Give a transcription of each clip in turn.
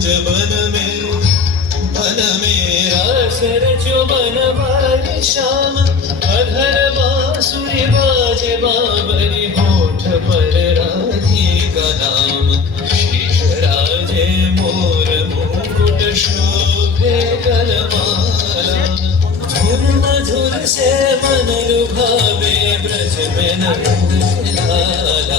बन में रास रचो बनवारी श्याम अधर बांसुरी बाजे बाबरी होठ पर राधिका नाम शीश राजे मोर मुकुट शोभे गलमाला धुन मधुर से मन लुभावे ब्रज में नंद लाला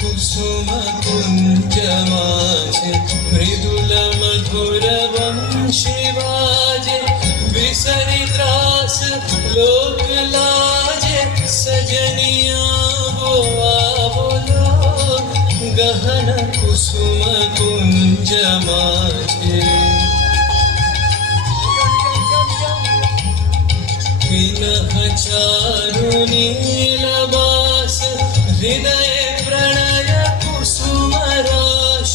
कुसुम कुंज माझे मृदुल मधुर वंशी बाजे विसरी त्रास लोक लाजे सजनिया बोलो गहन कुसुम कुंज माझे विनह चारु नीलबास हृदय प्रणय कुसुम राश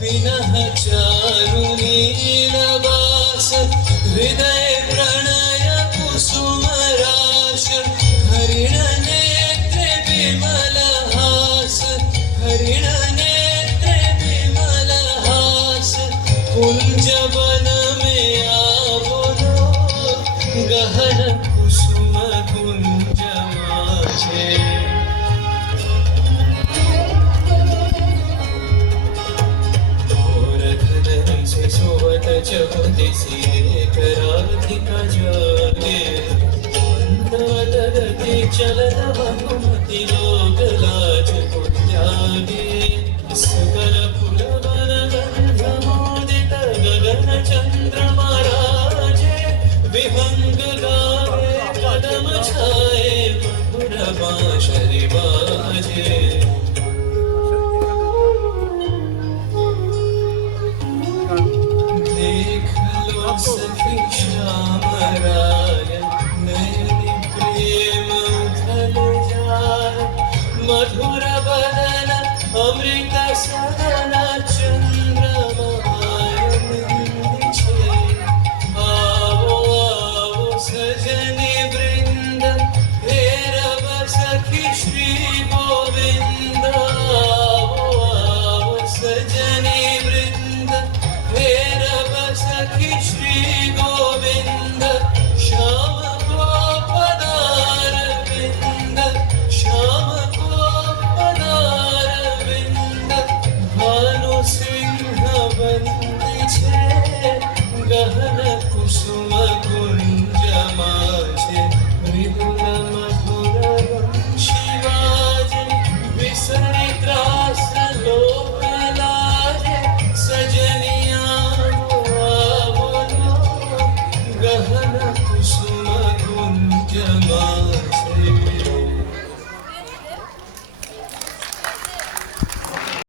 विनह चारु नीलबास हृदय प्रणय कुसुम राश हरिण नेत्र विमल हास हरिण नेत्र विमल हास कुंज वन में आवो गहन कुसुम कुंज माझे सोवत चहुते एक राधिका जागे मंदवदगति चलत बहुमति लोक लाज कुंजागे सकल फुलवन गंध मोदित गगन चंद्रमा राजे विहंग गावे कदम छाए मधुर बांसुरी बाजे सखी श्याम राय नयनि प्रेम उथल जाय मधुर बदन अमृत सदन